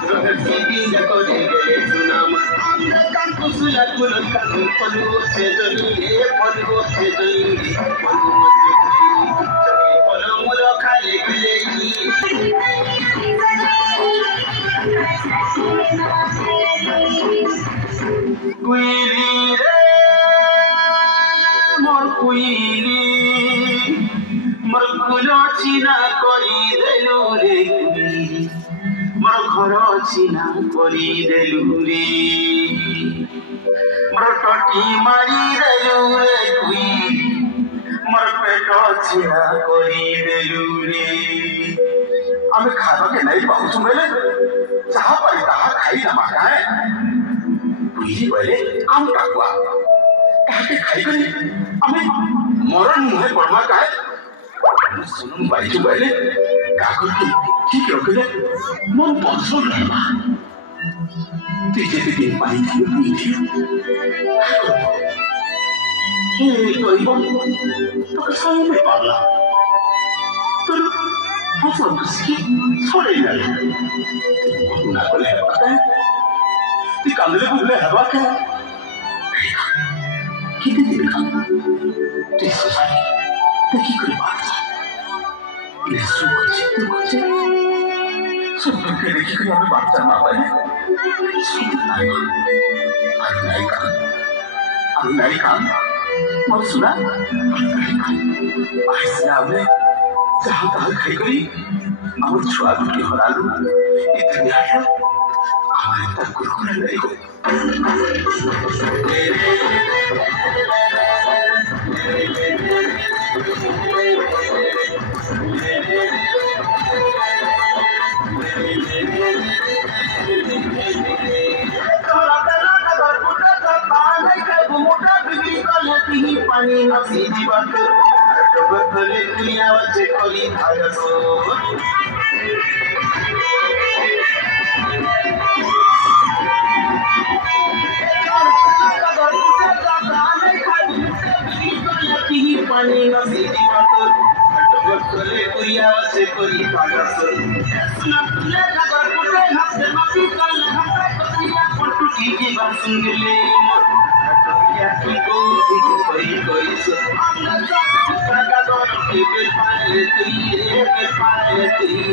Sidi ko de sunam amna kan kusula kul kan polu se doni polu se doni polu mulo khale kile kuili re mor kuili mor kulo china kori delu re kuili मोर घर चिना करी देलु रे मोर टटी मारी देलु रे कुई मोर पेट चिना करी देलु रे आमे खाना के नहीं पाऊँ मेले जहाँ पर तहा खाई ना मांगा है बुझी बोले आम टाकुआ कहाँ के खाई करी आमे मरण मुहे पड़वा का है सुनम बाई जो बोले काकुर की ठीक रखले मन पसंद रहमा तुझे भी पानी की हुई थी हे कोई तो सामने में पागला तो हसन किसकी छोड़े ना ना बोले पता है तू कांदले बोले हवा क्या कितने दिन का तू सोचाई तो की कोई बात ये सोच सुन के देखी कि हमें बात करना पड़े नहीं काम और सुना हमने जहाँ तहाँ खाई करी और छुआ के हरालू इतनी आया हमारे तक कुरकुरे नहीं हो पानी नसी जीवन बदले दुनिया बच्चे कोली धागसो पानी नसी जीवन बदले दुनिया बच्चे कोली धागसो सुना तुले खबर पुटे हफ्ते माफी कल हफ्ते कोलिया पट्टू की जीवन सुंगले कोई से हमने का दो के पाले तेरी